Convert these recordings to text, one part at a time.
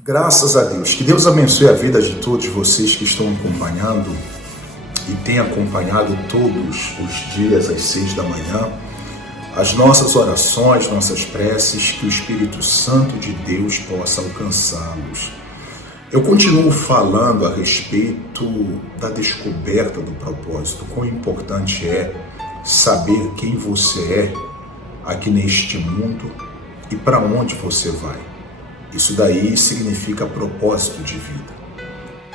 Graças a Deus. Que Deus abençoe a vida de todos vocês que estão acompanhando e têm acompanhado todos os dias às 6 da manhã as nossas orações, nossas preces, que o Espírito Santo de Deus possa alcançá-los. Eu continuo falando a respeito da descoberta do propósito, quão importante é saber quem você é aqui neste mundo e para onde você vai. Isso daí significa propósito de vida.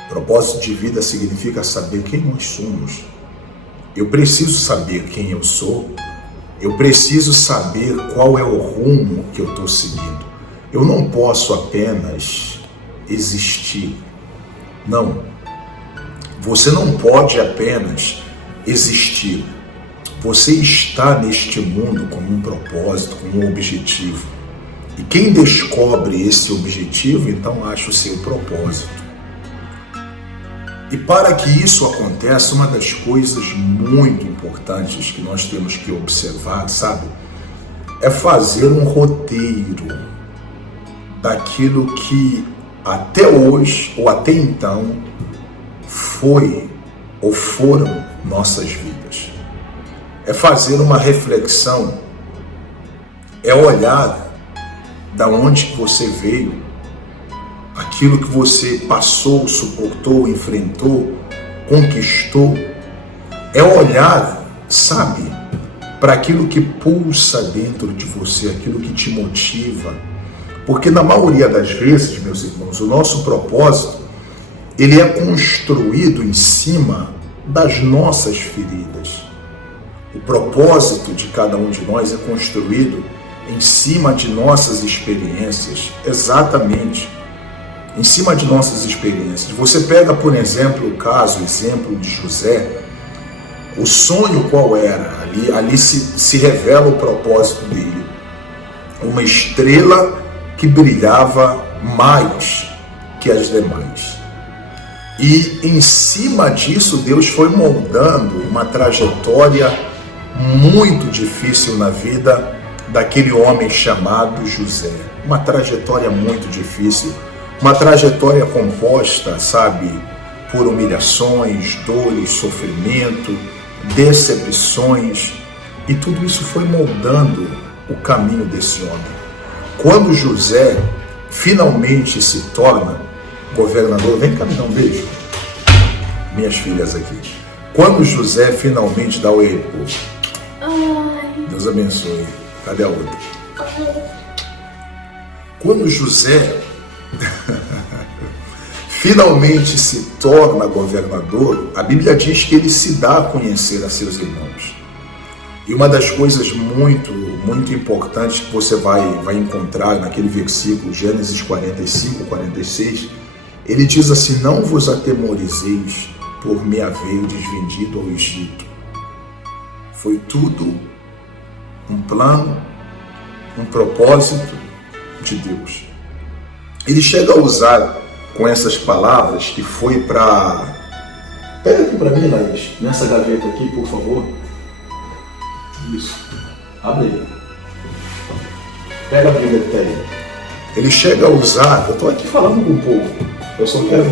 Propósito de vida significa saber quem nós somos. Eu preciso saber quem eu sou. Eu preciso saber qual é o rumo que eu estou seguindo. Eu não posso apenas existir. Não. Você não pode apenas existir. Você está neste mundo com um propósito, com um objetivo. E quem descobre esse objetivo, então acha o seu propósito. E para que isso aconteça, uma das coisas muito importantes que nós temos que observar, sabe? É fazer um roteiro daquilo que até hoje, ou até então, foi ou foram nossas vidas. É fazer uma reflexão, é olhar da onde que você veio, aquilo que você passou, suportou, enfrentou, conquistou, é olhar, sabe, para aquilo que pulsa dentro de você, aquilo que te motiva, porque na maioria das vezes, meus irmãos, o nosso propósito, ele é construído em cima das nossas feridas. O propósito de cada um de nós é construído em cima de nossas experiências, exatamente, em cima de nossas experiências. Você pega, por exemplo, o exemplo de José, o sonho qual era? Ali se revela o propósito dele. Uma estrela que brilhava mais que as demais. E em cima disso, Deus foi moldando uma trajetória muito difícil na vida daquele homem chamado José. Uma trajetória muito difícil, uma trajetória composta, sabe, por humilhações, dores, sofrimento, decepções, e tudo isso foi moldando o caminho desse homem. Quando José finalmente se torna governador, vem cá me dar um beijo, minhas filhas aqui. Quando José finalmente dá o oi, Deus abençoe. Cadê a outra? Quando José finalmente se torna governador, a Bíblia diz que ele se dá a conhecer a seus irmãos. E uma das coisas muito importantes que você vai encontrar naquele versículo, Gênesis 45, 46, ele diz assim: não vos atemorizeis por me haverdes vendido ao Egito. Foi tudo um plano, um propósito de Deus. Ele chega a usar com essas palavras que foi para... Pega aqui para mim, Laís, nessa gaveta aqui, por favor. Isso. Abre aí. Pega a Bíblia que tá aí. Ele chega a usar... Eu estou aqui falando com o povo. Eu só quero...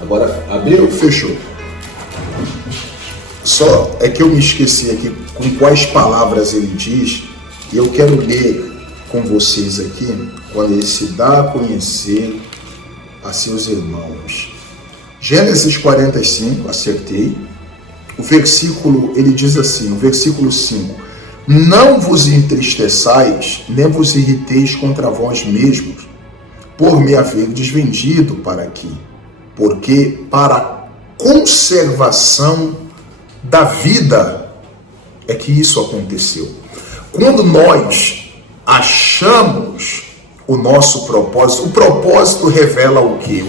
Agora, abriu, fechou. Só é que eu me esqueci aqui com quais palavras ele diz, e eu quero ler com vocês aqui, quando ele se dá a conhecer a seus irmãos. Gênesis 45, acertei. O versículo, ele diz assim, o versículo 5: não vos entristeçais, nem vos irriteis contra vós mesmos, por me haverdes vendido para aqui, porque para a conservação da vida é que isso aconteceu. Quando nós achamos o nosso propósito, o propósito revela o quê?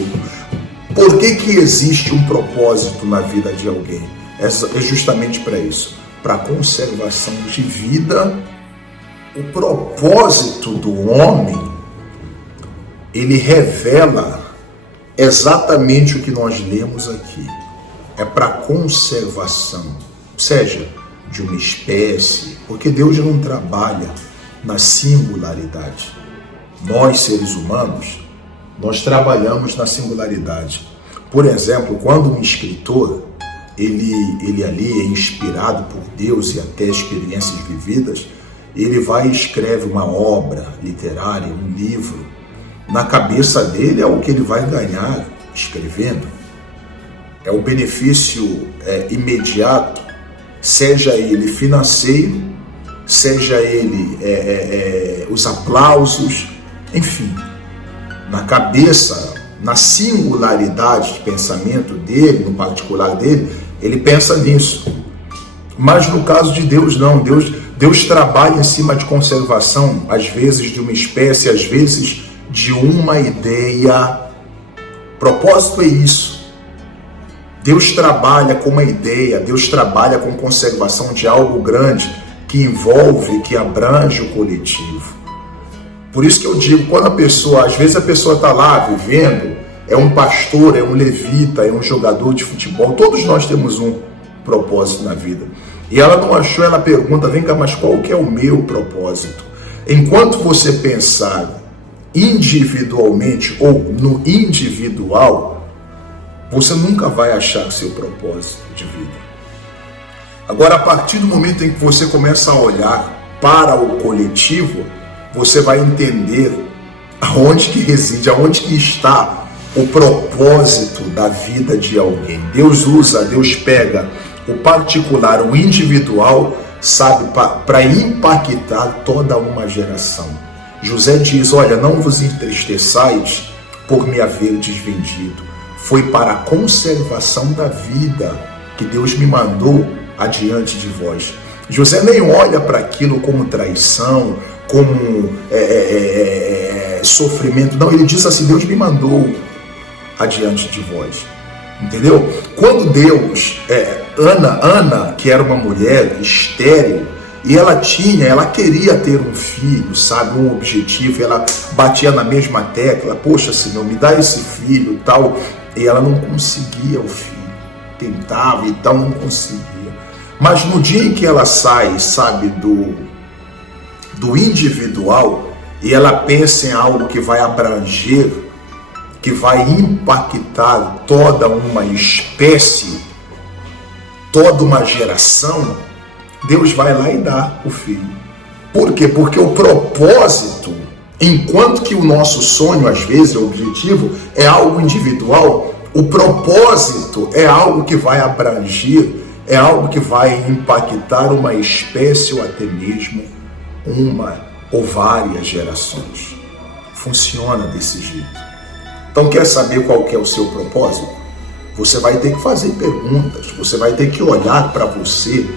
Por que existe um propósito na vida de alguém? É justamente para isso, para a conservação de vida. O propósito do homem, ele revela exatamente o que nós lemos aqui. É para conservação, seja de uma espécie, porque Deus não trabalha na singularidade. Nós, seres humanos, nós trabalhamos na singularidade. Por exemplo, quando um escritor, ele ali é inspirado por Deus e até experiências vividas, ele vai e escreve uma obra literária, um livro. Na cabeça dele é o que ele vai ganhar escrevendo. É o benefício imediato, seja ele financeiro, seja ele os aplausos, enfim. Na cabeça, na singularidade de pensamento dele, no particular dele, ele pensa nisso. Mas no caso de Deus, não. Deus trabalha em cima de conservação, às vezes de uma espécie, às vezes de uma ideia. Propósito é isso. Deus trabalha com uma ideia, Deus trabalha com conservação de algo grande que envolve, que abrange o coletivo. Por isso que eu digo, quando às vezes a pessoa está lá vivendo, é um pastor, é um levita, é um jogador de futebol, todos nós temos um propósito na vida. E ela não achou, ela pergunta, vem cá, mas qual que é o meu propósito? Enquanto você pensar individualmente ou no individual, você nunca vai achar seu propósito de vida. Agora, a partir do momento em que você começa a olhar para o coletivo, você vai entender aonde que reside, aonde que está o propósito da vida de alguém. Deus pega o particular, o individual, sabe, para impactar toda uma geração. José diz, olha, não vos entristeçais por me haverdes vendido. Foi para a conservação da vida que Deus me mandou adiante de vós. José nem olha para aquilo como traição, como sofrimento. Não, ele diz assim, Deus me mandou adiante de vós. Entendeu? Quando Deus, Ana, que era uma mulher estéril, e ela queria ter um filho, sabe, um objetivo, ela batia na mesma tecla, poxa Senhor, me dá esse filho e tal, e ela não conseguia o filho, tentava e tal, não conseguia. Mas no dia em que ela sai, sabe, do individual, e ela pensa em algo que vai abranger, que vai impactar toda uma espécie, toda uma geração, Deus vai lá e dá o filho. Por quê? Porque o propósito, enquanto que o nosso sonho, às vezes, o objetivo, é algo individual, o propósito é algo que vai abranger, é algo que vai impactar uma espécie ou até mesmo uma ou várias gerações. Funciona desse jeito. Então, quer saber qual que é o seu propósito? Você vai ter que fazer perguntas, você vai ter que olhar para você,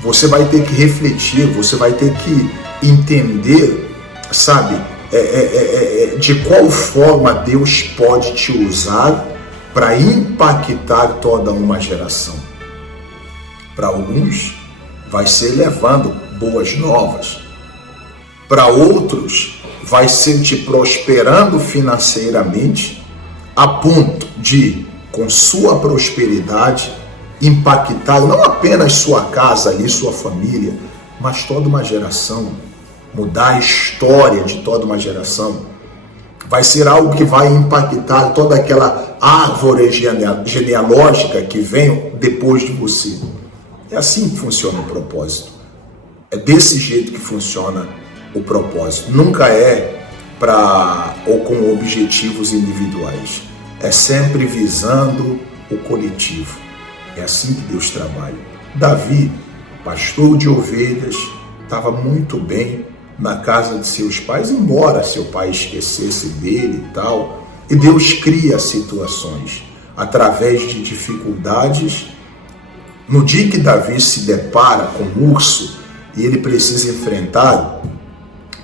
você vai ter que refletir, você vai ter que entender, sabe, de qual forma Deus pode te usar para impactar toda uma geração. Para alguns, vai ser levando boas novas. Para outros, vai ser te prosperando financeiramente, a ponto de, com sua prosperidade, impactar não apenas sua casa ali, sua família, mas toda uma geração, mudar a história de toda uma geração. Vai ser algo que vai impactar toda aquela árvore genealógica que vem depois de você. É assim que funciona o propósito. É desse jeito que funciona o propósito. Nunca é ou com objetivos individuais. É sempre visando o coletivo. É assim que Deus trabalha. Davi, pastor de ovelhas, estava muito bem na casa de seus pais, embora seu pai esquecesse dele e tal. E Deus cria situações através de dificuldades. No dia que Davi se depara com um urso e ele precisa enfrentar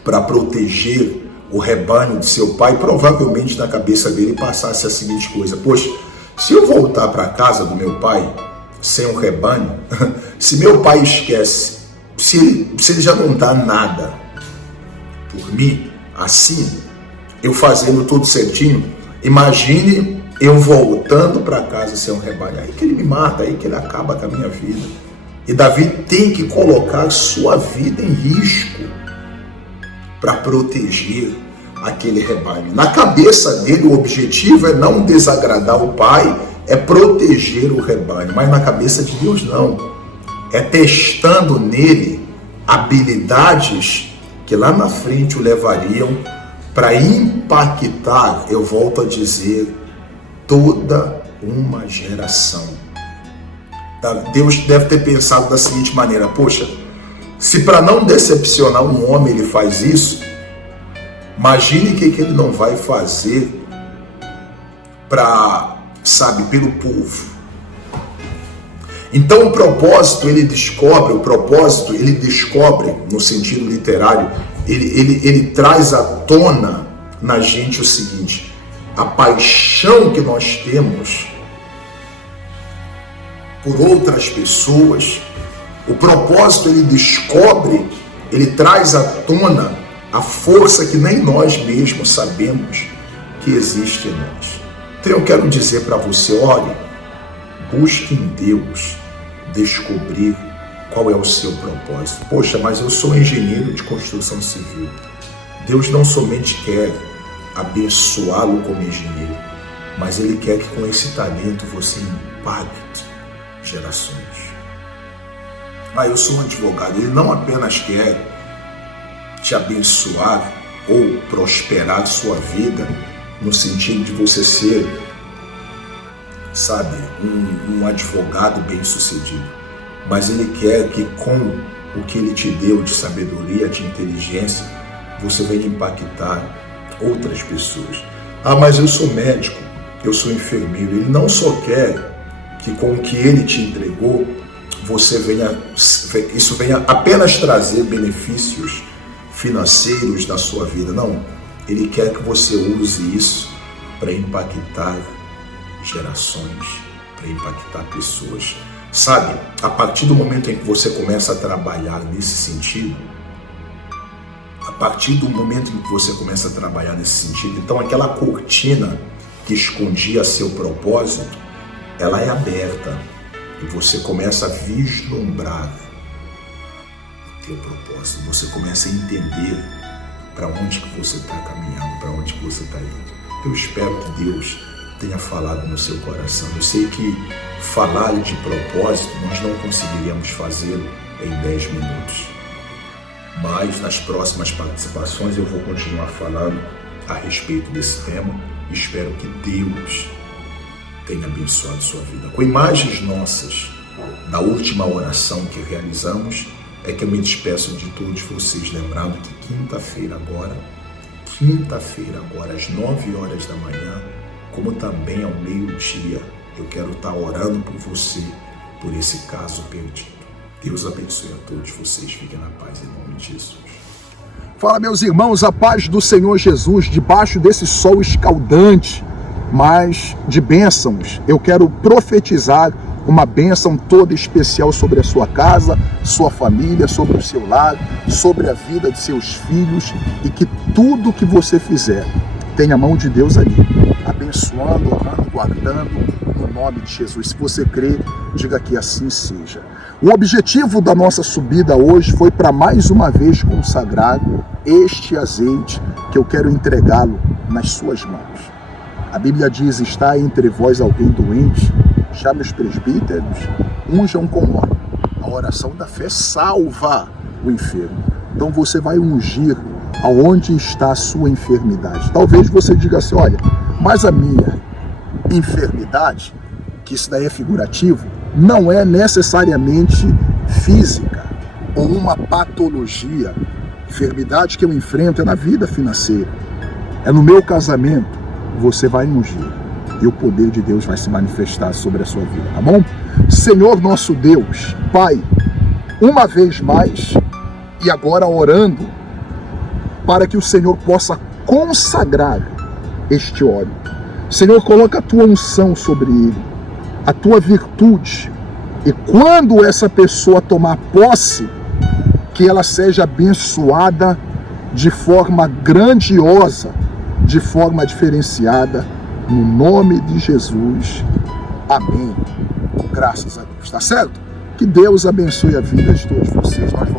para proteger o rebanho de seu pai, provavelmente na cabeça dele passasse a seguinte coisa: poxa, se eu voltar para a casa do meu pai sem um rebanho, se meu pai esquece, se ele já não dá nada por mim, assim, eu fazendo tudo certinho, imagine eu voltando para casa sem um rebanho, aí que ele me mata, aí que ele acaba com a minha vida. E Davi tem que colocar sua vida em risco para proteger aquele rebanho. Na cabeça dele, o objetivo é não desagradar o pai, é proteger o rebanho. Mas na cabeça de Deus, não. É testando nele habilidades que lá na frente o levariam para impactar, eu volto a dizer, toda uma geração. Deus deve ter pensado da seguinte maneira: poxa, se para não decepcionar um homem ele faz isso, imagine o que ele não vai fazer para, pelo povo. Então o propósito ele descobre no sentido literário, ele traz à tona na gente o seguinte: a paixão que nós temos por outras pessoas. O propósito ele traz à tona a força que nem nós mesmos sabemos que existe em nós. Então eu quero dizer para você, olhe, busque em Deus descobrir qual é o seu propósito. Poxa, mas eu sou engenheiro de construção civil. Deus não somente quer abençoá-lo como engenheiro, mas Ele quer que com esse talento você impacte gerações. Eu sou um advogado. Ele não apenas quer te abençoar ou prosperar sua vida no sentido de você ser, um advogado bem-sucedido, mas Ele quer que com o que Ele te deu de sabedoria, de inteligência, você venha impactar outras pessoas. Mas eu sou médico, eu sou enfermeiro. Ele não só quer que com o que Ele te entregou, isso venha apenas trazer benefícios financeiros na sua vida. Não, Ele quer que você use isso para impactar gerações, para impactar pessoas. A partir do momento em que você começa a trabalhar nesse sentido, então aquela cortina que escondia seu propósito, ela é aberta e você começa a vislumbrar o teu propósito. Você começa a entender para onde que você está caminhando, para onde que você está indo. Eu espero que Deus tenha falado no seu coração. Eu sei que falar de propósito nós não conseguiríamos fazê-lo em 10 minutos. Mas nas próximas participações eu vou continuar falando a respeito desse tema. Espero que Deus tenha abençoado sua vida. Com imagens nossas da última oração que realizamos, é que eu me despeço de todos vocês, lembrando que quinta-feira agora, às 9 horas da manhã, como também ao meio-dia, eu quero estar orando por você, por esse caso perdido. Deus abençoe a todos vocês. Fiquem na paz em nome de Jesus. Fala, meus irmãos, a paz do Senhor Jesus, debaixo desse sol escaldante, mas de bênçãos. Eu quero profetizar uma bênção toda especial sobre a sua casa, sua família, sobre o seu lar, sobre a vida de seus filhos, e que tudo que você fizer tenha a mão de Deus ali, abençoando, orando, guardando, no nome de Jesus. Se você crê, diga que assim seja. O objetivo da nossa subida hoje foi para mais uma vez consagrar este azeite que eu quero entregá-lo nas suas mãos. A Bíblia diz: está entre vós alguém doente? Chame os presbíteros, unjam com óleo. A oração da fé salva o enfermo. Então você vai ungir aonde está a sua enfermidade. Talvez você diga assim: olha, mas a minha enfermidade, que isso daí é figurativo, não é necessariamente física ou uma patologia. A enfermidade que eu enfrento é na vida financeira, é no meu casamento. Você vai ungir e o poder de Deus vai se manifestar sobre a sua vida, tá bom? Senhor nosso Deus, Pai, uma vez mais, e agora orando para que o Senhor possa consagrar este óleo. Senhor, coloca a tua unção sobre ele, a tua virtude, e quando essa pessoa tomar posse, que ela seja abençoada de forma grandiosa, de forma diferenciada, no nome de Jesus. Amém. Graças a Deus, tá certo? Que Deus abençoe a vida de todos vocês. Nós